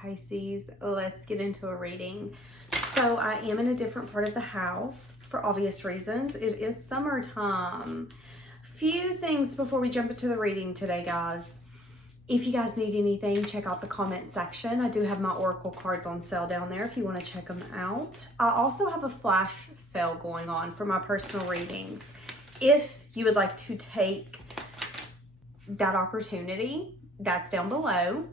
Pisces. Let's get into a reading. So I am in a different part of the house for obvious reasons. It is summertime. Few things before we jump into the reading today, guys. If you guys need anything, check out the comment section. I do have my oracle cards on sale down there if you want to check them out. I also have a flash sale going on for my personal readings. If you would like to take that opportunity, that's down below.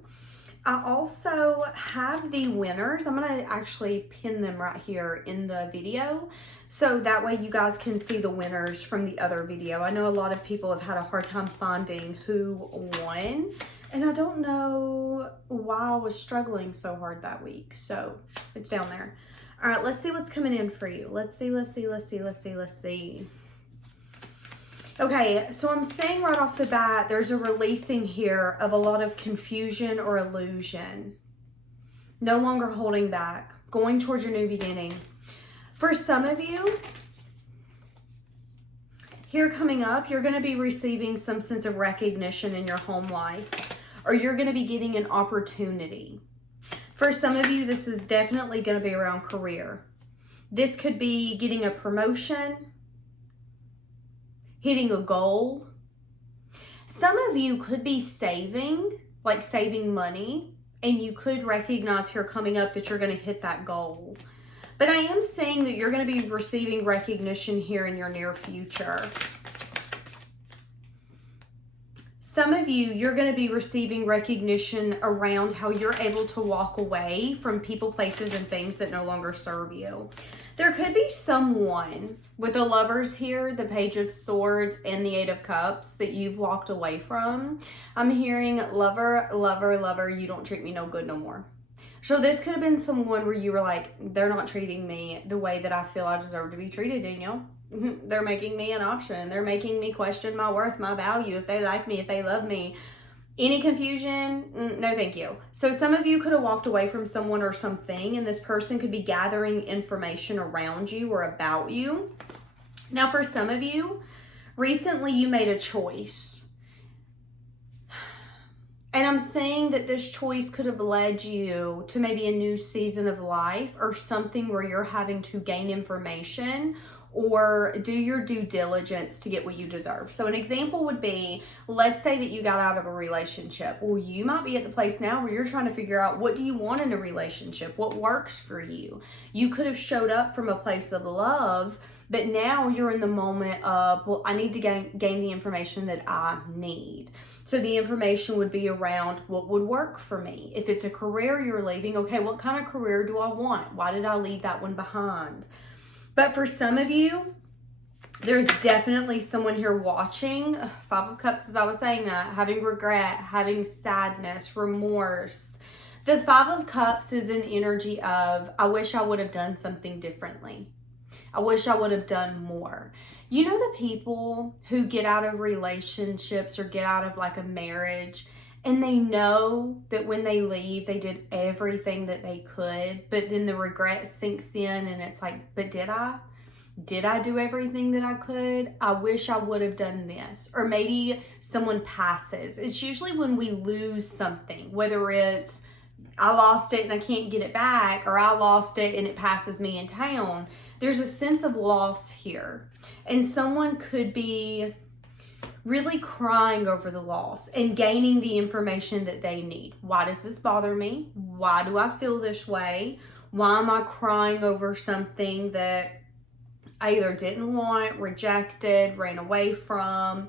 I also have the winners. I'm going to actually pin them right here in the video, so that way you guys can see the winners from the other video. I know a lot of people have had a hard time finding who won, and I don't know why I was struggling so hard that week. So it's down there. All right, let's see what's coming in for you. Let's see. Okay, so I'm saying right off the bat, there's a releasing here of a lot of confusion or illusion. No longer holding back, going towards your new beginning. For some of you, here coming up, you're going to be receiving some sense of recognition in your home life, or you're going to be getting an opportunity. For some of you, this is definitely going to be around career. This could be getting a promotion, hitting a goal. Some of you could be saving, like saving money, and you could recognize here coming up that you're going to hit that goal. But I am saying that you're going to be receiving recognition here in your near future. Some of you, you're going to be receiving recognition around how you're able to walk away from people, places, and things that no longer serve you. There could be someone with the Lovers here, the Page of Swords, and the Eight of Cups that you've walked away from. I'm hearing lover, lover, lover, you don't treat me no good no more. So this could have been someone where you were like, they're not treating me the way that I feel I deserve to be treated, Danielle. They're making me an option. They're making me question my worth, my value, if they like me, if they love me. Any confusion? No, thank you. So some of you could have walked away from someone or something, and this person could be gathering information around you or about you. Now, for some of you, recently you made a choice. And I'm saying that this choice could have led you to maybe a new season of life or something where you're having to gain information or do your due diligence to get what you deserve. So an example would be, let's say that you got out of a relationship. Well, you might be at the place now where you're trying to figure out, what do you want in a relationship? What works for you? You could have showed up from a place of love, but now you're in the moment of, well, I need to gain the information that I need. So the information would be around what would work for me. If it's a career you're leaving, okay, what kind of career do I want? Why did I leave that one behind? But for some of you, there's definitely someone here watching. Five of Cups, as I was saying that, having regret, having sadness, remorse. The Five of Cups is an energy of, I wish I would have done something differently. I wish I would have done more. You know the people who get out of relationships or get out of like a marriage and they know that when they leave, they did everything that they could, but then the regret sinks in and it's like, but did I? Did I do everything that I could? I wish I would have done this. Or maybe someone passes. It's usually when we lose something, whether it's I lost it and I can't get it back, or I lost it and it passes me in town. There's a sense of loss here. And someone could be really crying over the loss and gaining the information that they need. Why does this bother me? Why do I feel this way? Why am I crying over something that I either didn't want, rejected, ran away from?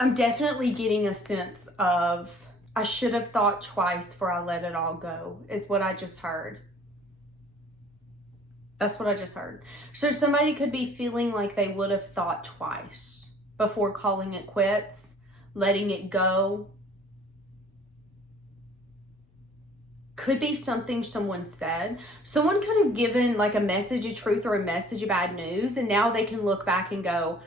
I'm definitely getting a sense of, I should have thought twice before I let it all go, is what I just heard. That's what I just heard. So somebody could be feeling like they would have thought twice before calling it quits, letting it go. Could be something someone said. Someone could have given like a message of truth or a message of bad news, and now they can look back and go,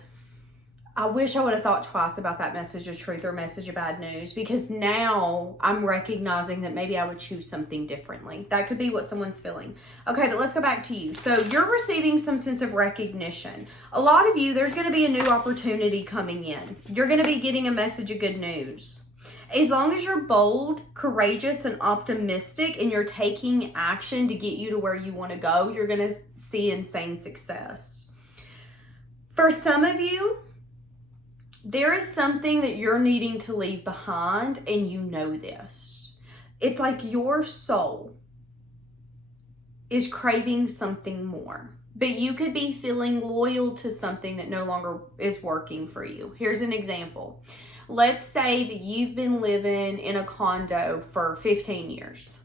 I wish I would have thought twice about that message of truth or message of bad news, because now I'm recognizing that maybe I would choose something differently. That could be what someone's feeling. Okay, but let's go back to you. So you're receiving some sense of recognition. A lot of you, there's going to be a new opportunity coming in. You're going to be getting a message of good news. As long as you're bold, courageous, and optimistic, and you're taking action to get you to where you want to go, you're going to see insane success. For some of you, there is something that you're needing to leave behind, and you know this. It's like your soul is craving something more, but you could be feeling loyal to something that no longer is working for you. Here's an example. Let's say that you've been living in a condo for 15 years.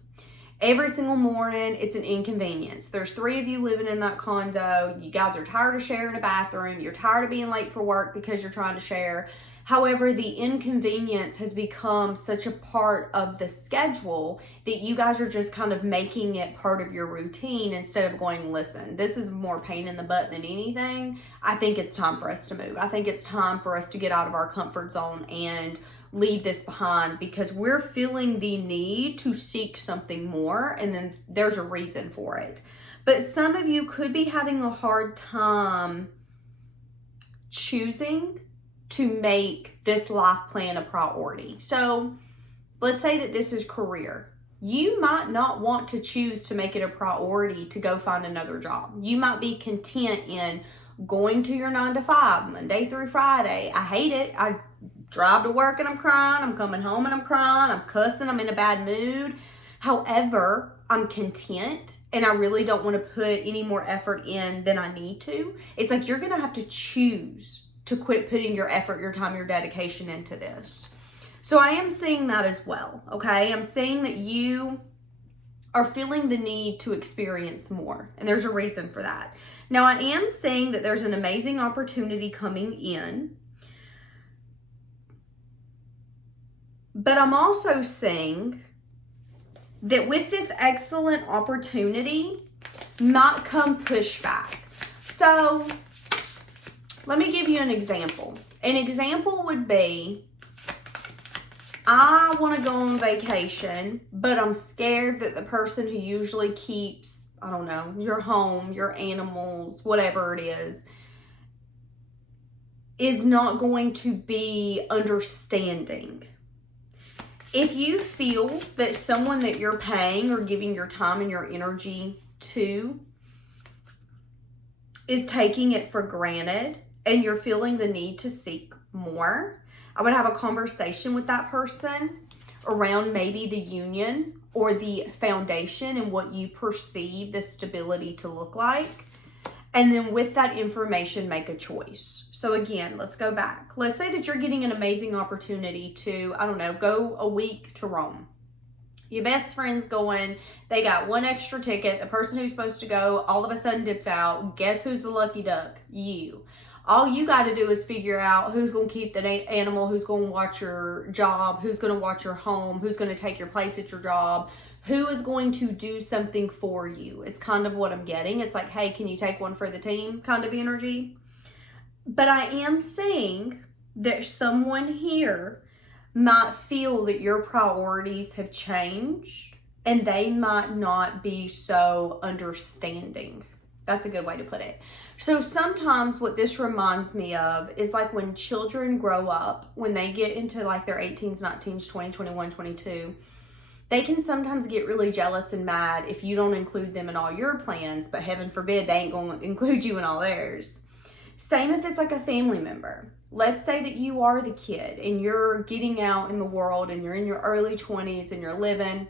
Every single morning, it's an inconvenience. There's 3 of you living in that condo. You guys are tired of sharing a bathroom. You're tired of being late for work because you're trying to share. However, the inconvenience has become such a part of the schedule that you guys are just kind of making it part of your routine instead of going, listen, this is more pain in the butt than anything. I think it's time for us to move. I think it's time for us to get out of our comfort zone and leave this behind, because we're feeling the need to seek something more, and then there's a reason for it. But some of you could be having a hard time choosing to make this life plan a priority. So let's say that this is career. You might not want to choose to make it a priority to go find another job. You might be content in going to your 9 to 5, Monday through Friday. I hate it. I drive to work and I'm crying. I'm coming home and I'm crying. I'm cussing. I'm in a bad mood. However, I'm content and I really don't want to put any more effort in than I need to. It's like you're going to have to choose to quit putting your effort, your time, your dedication into this. So I am seeing that as well, okay? I'm saying that you are feeling the need to experience more, and there's a reason for that. Now, I am saying that there's an amazing opportunity coming in, but I'm also saying that with this excellent opportunity might come pushback. So let me give you an example. An example would be, I want to go on vacation, but I'm scared that the person who usually keeps, I don't know, your home, your animals, whatever it is not going to be understanding. If you feel that someone that you're paying or giving your time and your energy to is taking it for granted and you're feeling the need to seek more, I would have a conversation with that person around maybe the union or the foundation and what you perceive the stability to look like. And then with that information, make a choice. So again, let's go back. Let's say that you're getting an amazing opportunity to, I don't know, go a week to Rome. Your best friend's going, they got 1 extra ticket. The person who's supposed to go all of a sudden dips out. Guess who's the lucky duck? You. All you got to do is figure out who's going to keep the animal, who's going to watch your job, who's going to watch your home, who's going to take your place at your job, who is going to do something for you. It's kind of what I'm getting. It's like, hey, can you take one for the team kind of energy? But I am saying that someone here might feel that your priorities have changed and they might not be so understanding. That's a good way to put it. So sometimes what this reminds me of is like when children grow up, when they get into like their 18s, 19s, 20, 21, 22, they can sometimes get really jealous and mad if you don't include them in all your plans, but heaven forbid they ain't going to include you in all theirs. Same if it's like a family member. Let's say that you are the kid and you're getting out in the world and you're in your early 20s and you're living,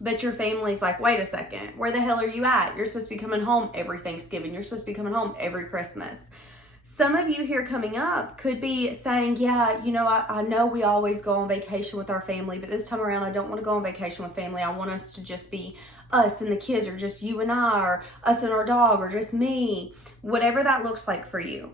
but your family's like, wait a second, where the hell are you at? You're supposed to be coming home every Thanksgiving. You're supposed to be coming home every Christmas. Some of you here coming up could be saying, yeah, you know, I know we always go on vacation with our family, but this time around, I don't want to go on vacation with family. I want us to just be us and the kids, or just you and I, or us and our dog, or just me, whatever that looks like for you.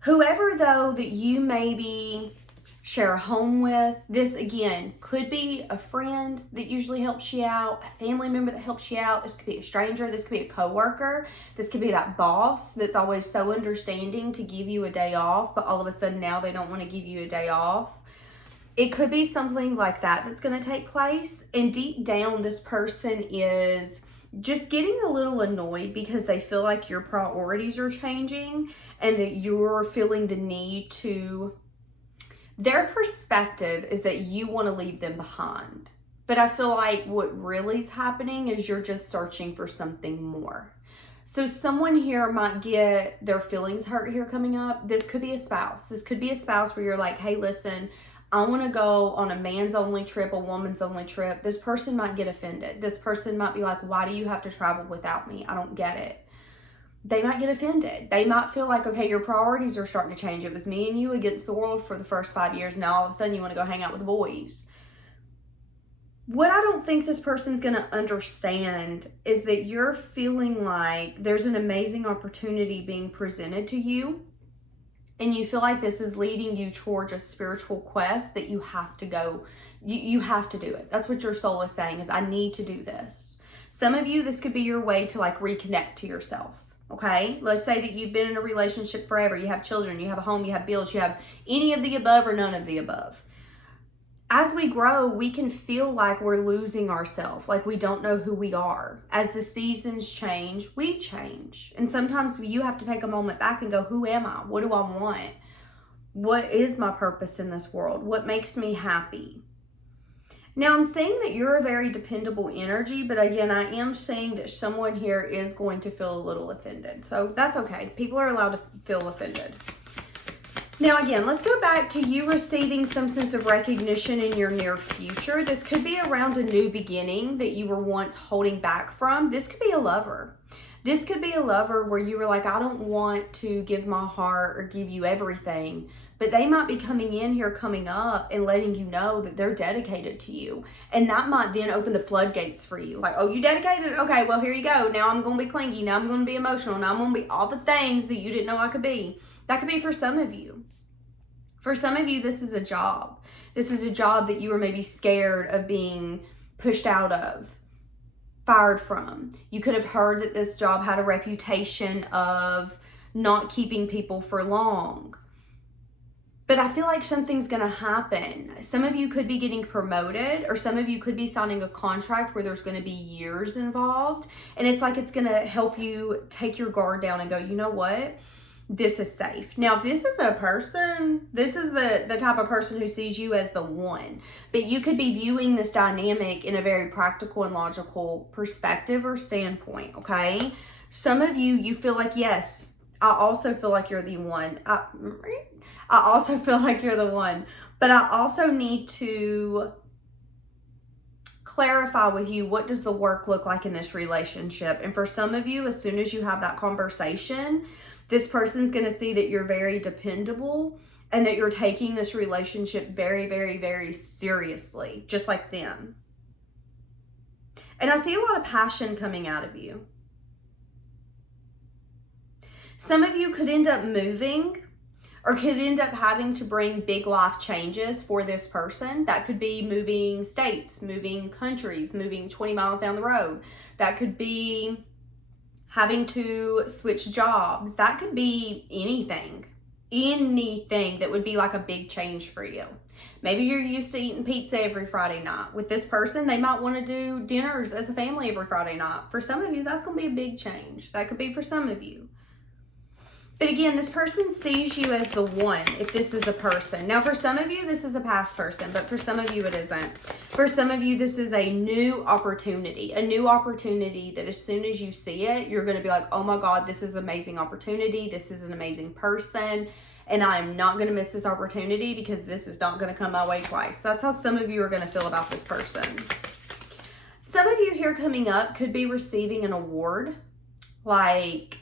Whoever, though, that you maybe share a home with, this again could be a friend that usually helps you out, a family member that helps you out. This could be a stranger. This could be a coworker. This could be that boss that's always so understanding to give you a day off, but all of a sudden now they don't want to give you a day off. It could be something like that that's going to take place. And deep down, this person is just getting a little annoyed because they feel like your priorities are changing and that you're feeling the need to Their perspective is that you want to leave them behind. But I feel like what really is happening is you're just searching for something more. So someone here might get their feelings hurt here coming up. This could be a spouse. This could be a spouse where you're like, hey, listen, I want to go on a man's only trip, a woman's only trip. This person might get offended. This person might be like, why do you have to travel without me? I don't get it. They might get offended. They might feel like, okay, your priorities are starting to change. It was me and you against the world for the first 5 years. Now all of a sudden you want to go hang out with the boys. What I don't think this person's going to understand is that you're feeling like there's an amazing opportunity being presented to you, and you feel like this is leading you towards a spiritual quest that you have to go, you have to do it. That's what your soul is saying, is I need to do this. Some of you, this could be your way to like reconnect to yourself. Okay, let's say that you've been in a relationship forever. You have children, you have a home, you have bills, you have any of the above or none of the above. As we grow, we can feel like we're losing ourselves, like we don't know who we are. As the seasons change, we change. And sometimes you have to take a moment back and go, who am I? What do I want? What is my purpose in this world? What makes me happy? Now, I'm saying that you're a very dependable energy, but again, I am saying that someone here is going to feel a little offended. So that's okay. People are allowed to feel offended. Now, again, let's go back to you receiving some sense of recognition in your near future. This could be around a new beginning that you were once holding back from. This could be a lover. This could be a lover where you were like, I don't want to give my heart or give you everything, but they might be coming in here, coming up and letting you know that they're dedicated to you. And that might then open the floodgates for you. Like, oh, you dedicated? Okay, well, here you go. Now I'm going to be clingy. Now I'm going to be emotional. Now I'm going to be all the things that you didn't know I could be. That could be for some of you. For some of you, this is a job. This is a job that you were maybe scared of being pushed out of, fired from. You could have heard that this job had a reputation of not keeping people for long. But I feel like something's going to happen. Some of you could be getting promoted, or some of you could be signing a contract where there's going to be years involved. And it's like it's going to help you take your guard down and go, you know what? This is safe. Now, if this is a person, this is the type of person who sees you as the one. But you could be viewing this dynamic in a very practical and logical perspective or standpoint, okay? Some of you, you feel like, yes, I also feel like you're the one. I also feel like you're the one. But I also need to clarify with you, what does the work look like in this relationship? And for some of you, as soon as you have that conversation, this person's going to see that you're very dependable and that you're taking this relationship very, very, very seriously, just like them. And I see a lot of passion coming out of you. Some of you could end up moving or could end up having to bring big life changes for this person. That could be moving states, moving countries, moving 20 miles down the road. That could be having to switch jobs. That could be anything that would be like a big change for you. Maybe you're used to eating pizza every Friday night. With this person, they might want to do dinners as a family every Friday night. For some of you, that's going to be a big change. That could be for some of you. But again, this person sees you as the one, if this is a person. Now, for some of you, this is a past person, but for some of you, it isn't. For some of you, this is a new opportunity that as soon as you see it, you're going to be like, oh my God, this is an amazing opportunity. This is an amazing person. And I'm not going to miss this opportunity because this is not going to come my way twice. That's how some of you are going to feel about this person. Some of you here coming up could be receiving an award, like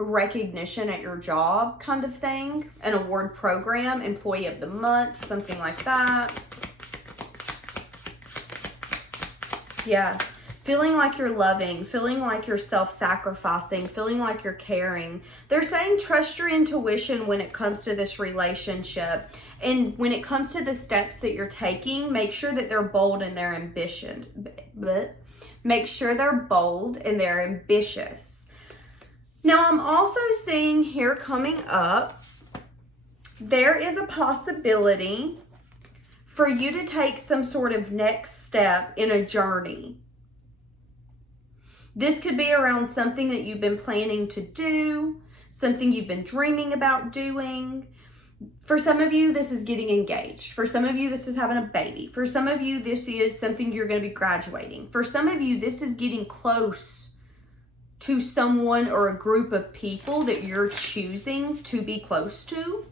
recognition at your job kind of thing, an award program, employee of the month, something like that. Yeah, feeling like you're loving, feeling like you're self-sacrificing, feeling like you're caring. They're saying trust your intuition when it comes to this relationship, and when it comes to the steps that you're taking, make sure that they're bold and they're ambitious. Make sure they're bold and they're ambitious. Now, I'm also seeing here coming up, there is a possibility for you to take some sort of next step in a journey. This could be around something that you've been planning to do, something you've been dreaming about doing. For some of you, this is getting engaged. For some of you, this is having a baby. For some of you, this is something you're going to be graduating. For some of you, this is getting close to someone or a group of people that you're choosing to be close to.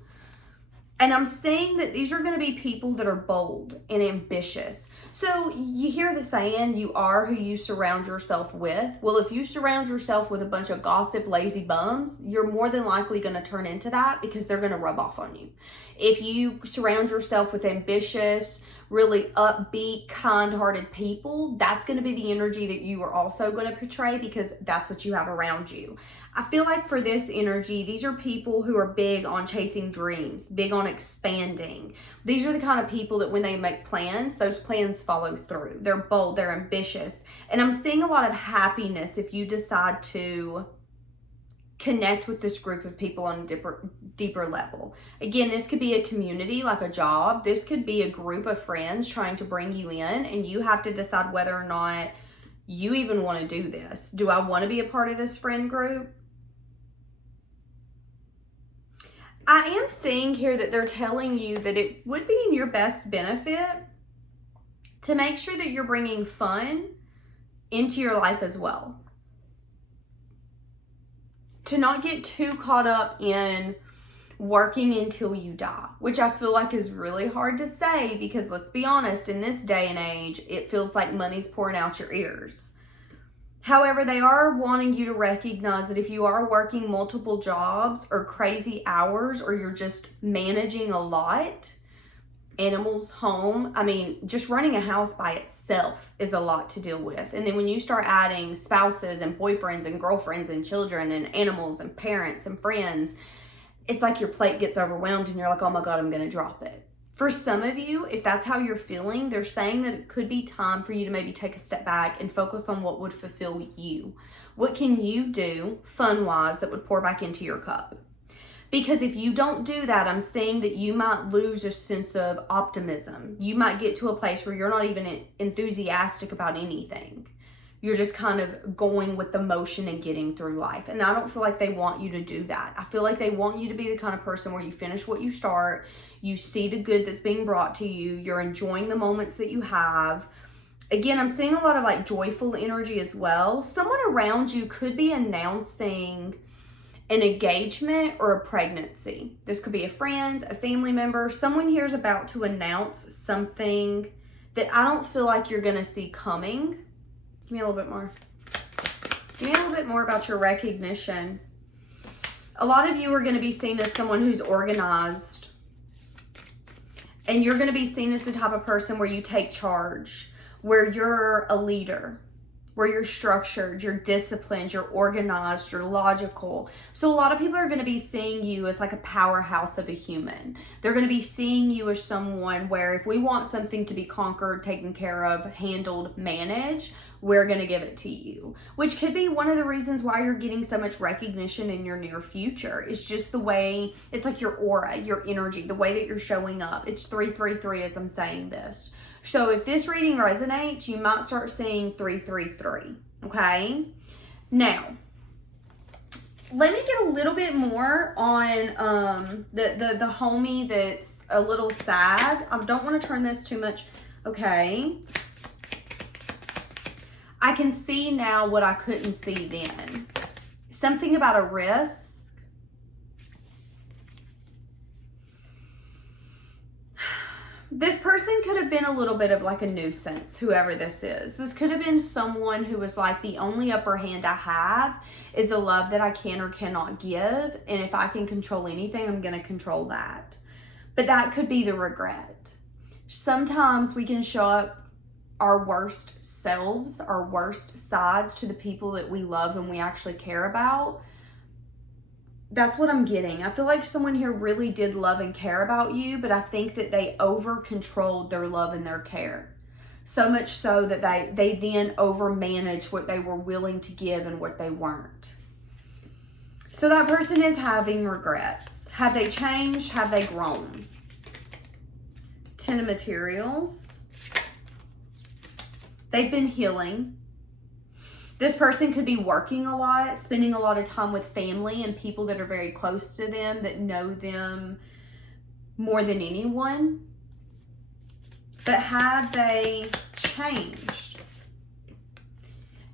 And I'm saying that these are going to be people that are bold and ambitious. So you hear the saying, you are who you surround yourself with. Well, if you surround yourself with a bunch of gossip, lazy bums, you're more than likely going to turn into that because they're going to rub off on you. If you surround yourself with ambitious, really upbeat, kind-hearted people, that's going to be the energy that you are also going to portray because that's what you have around you. I feel like for this energy, these are people who are big on chasing dreams, big on expanding. These are the kind of people that when they make plans, those plans follow through. They're bold, they're ambitious. And I'm seeing a lot of happiness if you decide to connect with this group of people on a deeper level. Again, this could be a community, like a job. This could be a group of friends trying to bring you in, and you have to decide whether or not you even want to do this. Do I want to be a part of this friend group? I am seeing here that they're telling you that it would be in your best benefit to make sure that you're bringing fun into your life as well. To not get too caught up in working until you die, which I feel like is really hard to say because let's be honest, in this day and age, it feels like money's pouring out your ears. However, they are wanting you to recognize that if you are working multiple jobs or crazy hours or you're just managing a lot, animals, home, I mean, just running a house by itself is a lot to deal with. And then when you start adding spouses and boyfriends and girlfriends and children and animals and parents and friends, it's like your plate gets overwhelmed and you're like, oh my God, I'm going to drop it. For some of you, if that's how you're feeling, they're saying that it could be time for you to maybe take a step back and focus on what would fulfill you. What can you do fun-wise that would pour back into your cup? Because if you don't do that, I'm saying that you might lose a sense of optimism. You might get to a place where you're not even enthusiastic about anything. You're just kind of going with the motion and getting through life. And I don't feel like they want you to do that. I feel like they want you to be the kind of person where you finish what you start, you see the good that's being brought to you, you're enjoying the moments that you have. Again, I'm seeing a lot of like joyful energy as well. Someone around you could be announcing an engagement or a pregnancy. This could be a friend, a family member. Someone here is about to announce something that I don't feel like you're going to see coming. Give me a little bit more. Give me a little bit more about your recognition. A lot of you are going to be seen as someone who's organized. And you're going to be seen as the type of person where you take charge, where you're a leader, where you're structured, you're disciplined, you're organized, you're logical. So a lot of people are going to be seeing you as like a powerhouse of a human. They're going to be seeing you as someone where if we want something to be conquered, taken care of, handled, managed, we're going to give it to you. Which could be one of the reasons why you're getting so much recognition in your near future. It's just the way, it's like your aura, your energy, the way that you're showing up. It's 333 as I'm saying this. So if this reading resonates, you might start seeing 333, okay? Now, let me get a little bit more on the homie that's a little sad. I don't want to turn this too much, okay? I can see now what I couldn't see then. Something about a risk. This person could have been a little bit of like a nuisance, whoever this is. This could have been someone who was like, the only upper hand I have is the love that I can or cannot give. And if I can control anything, I'm going to control that. But that could be the regret. Sometimes we can show up our worst selves, our worst sides to the people that we love and we actually care about. That's what I'm getting. I feel like someone here really did love and care about you, but I think that they over-controlled their love and their care. So much so that they then over-managed what they were willing to give and what they weren't. So that person is having regrets. Have they changed? Have they grown? 10 of Materials. They've been healing. This person could be working a lot, spending a lot of time with family and people that are very close to them, that know them more than anyone. But have they changed?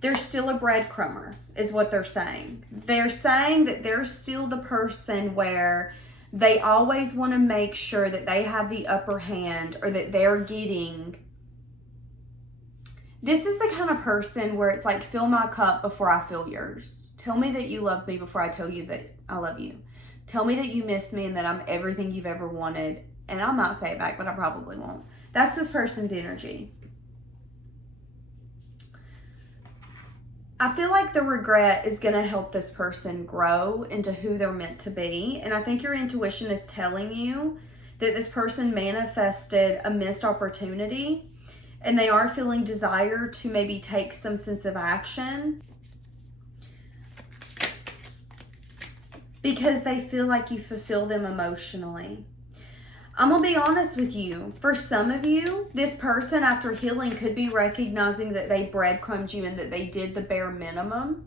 They're still a breadcrumber, is what they're saying. They're saying that they're still the person where they always want to make sure that they have the upper hand, or that they're getting... This is the kind of person where it's like, fill my cup before I fill yours. Tell me that you love me before I tell you that I love you. Tell me that you miss me and that I'm everything you've ever wanted. And I might say it back, but I probably won't. That's this person's energy. I feel like the regret is going to help this person grow into who they're meant to be. And I think your intuition is telling you that this person manifested a missed opportunity, and they are feeling desire to maybe take some sense of action because they feel like you fulfill them emotionally. I'm going to be honest with you. For some of you, this person after healing could be recognizing that they breadcrumbed you and that they did the bare minimum,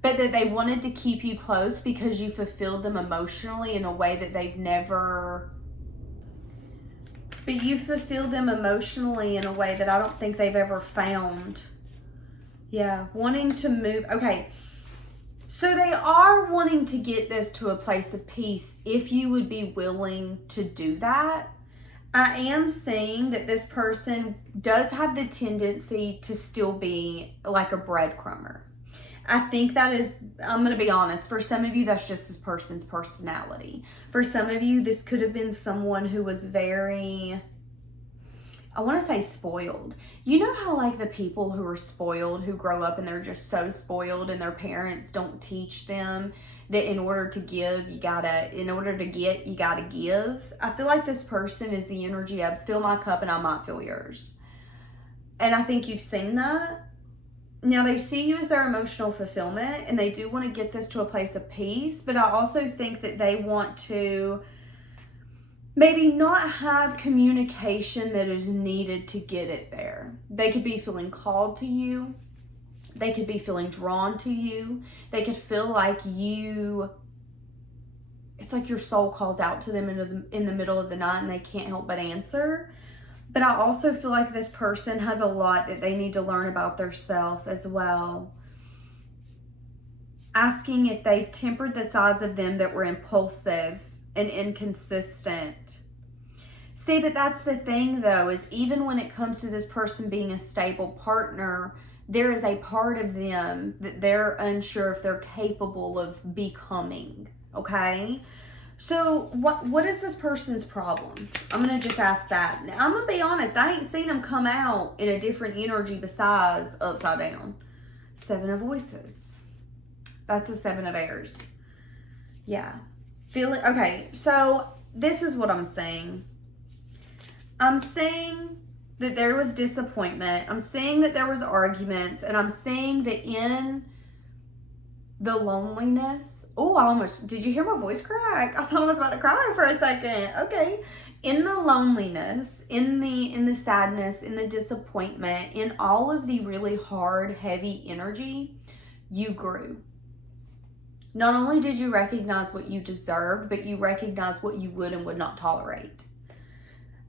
but that they wanted to keep you close because you fulfilled them emotionally in a way that they've never... But you fulfilled them emotionally in a way that I don't think they've ever found. Yeah, wanting to move. Okay. So they are wanting to get this to a place of peace if you would be willing to do that. I am saying that this person does have the tendency to still be like a breadcrumber. I think that is, I'm going to be honest, for some of you, that's just this person's personality. For some of you, this could have been someone who was very... I want to say spoiled. You know how like the people who are spoiled, who grow up and they're just so spoiled and their parents don't teach them that in order to give, in order to get, you gotta give. I feel like this person is the energy of fill my cup and I might fill yours. And I think you've seen that. Now they see you as their emotional fulfillment and they do want to get this to a place of peace, but I also think that they want to maybe not have communication that is needed to get it there. They could be feeling called to you. They could be feeling drawn to you. They could feel like you, it's like your soul calls out to them in the middle of the night and they can't help but answer. But I also feel like this person has a lot that they need to learn about themselves as well. Asking if they've tempered the sides of them that were impulsive and inconsistent. See, but that's the thing though, is even when it comes to this person being a stable partner, there is a part of them that they're unsure if they're capable of becoming, okay? So what is this person's problem? I'm going to just ask that. Now, I'm going to be honest, I ain't seen them come out in a different energy besides upside down. Seven of Voices. That's the Seven of Airs. Yeah. Okay, so this is what I'm saying. I'm saying that there was disappointment. I'm saying that there was arguments. And I'm saying that in the loneliness. Oh, I almost, did you hear my voice crack? I thought I was about to cry for a second. Okay. In the loneliness, in the sadness, in the disappointment, in all of the really hard, heavy energy, you grew. Not only did you recognize what you deserved, but you recognized what you would and would not tolerate.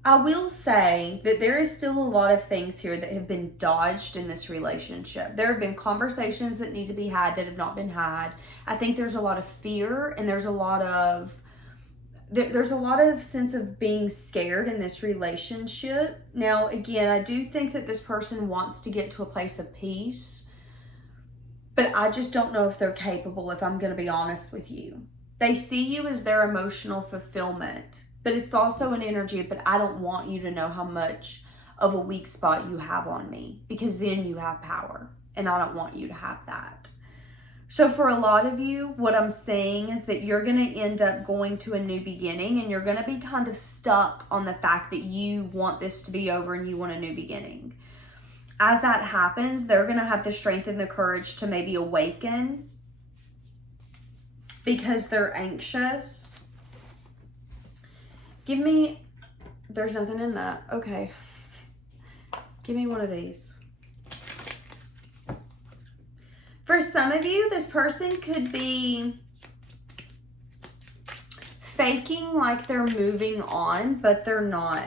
I will say that there is still a lot of things here that have been dodged in this relationship. There have been conversations that need to be had that have not been had. I think there's a lot of fear and there's a lot of sense of being scared in this relationship. Now, again, I do think that this person wants to get to a place of peace, but I just don't know if they're capable, if I'm going to be honest with you. They see you as their emotional fulfillment, but it's also an energy, but I don't want you to know how much of a weak spot you have on me, because then you have power, and I don't want you to have that. So for a lot of you, what I'm saying is that you're going to end up going to a new beginning, and you're going to be kind of stuck on the fact that you want this to be over and you want a new beginning. As that happens, they're going to have the strength and the courage to maybe awaken because they're anxious. Give me, there's nothing in that. Okay. Give me one of these. For some of you, this person could be faking like they're moving on, but they're not.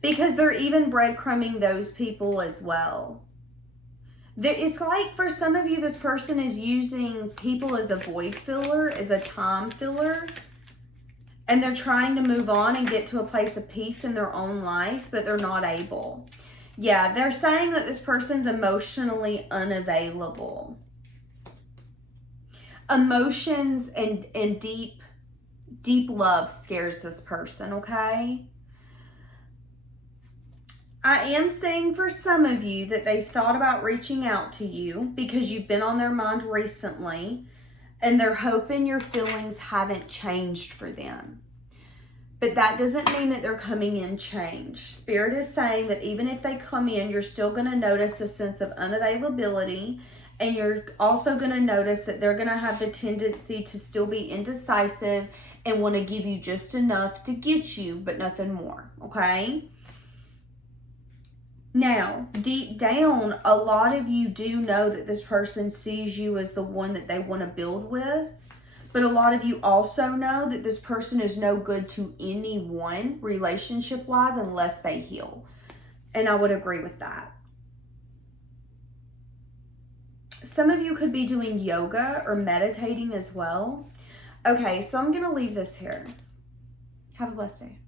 Because they're even breadcrumbing those people as well. It's like for some of you, this person is using people as a void filler, as a time filler. And they're trying to move on and get to a place of peace in their own life, but they're not able. Yeah, they're saying that this person's emotionally unavailable. Emotions and deep love scares this person, okay? I am saying for some of you that they've thought about reaching out to you because you've been on their mind recently, and they're hoping your feelings haven't changed for them. But that doesn't mean that they're coming in changed. Spirit is saying that even if they come in, you're still going to notice a sense of unavailability. And you're also going to notice that they're going to have the tendency to still be indecisive and want to give you just enough to get you, but nothing more. Okay? Now, deep down, a lot of you do know that this person sees you as the one that they want to build with. But a lot of you also know that this person is no good to anyone relationship-wise unless they heal. And I would agree with that. Some of you could be doing yoga or meditating as well. Okay, so I'm going to leave this here. Have a blessed day.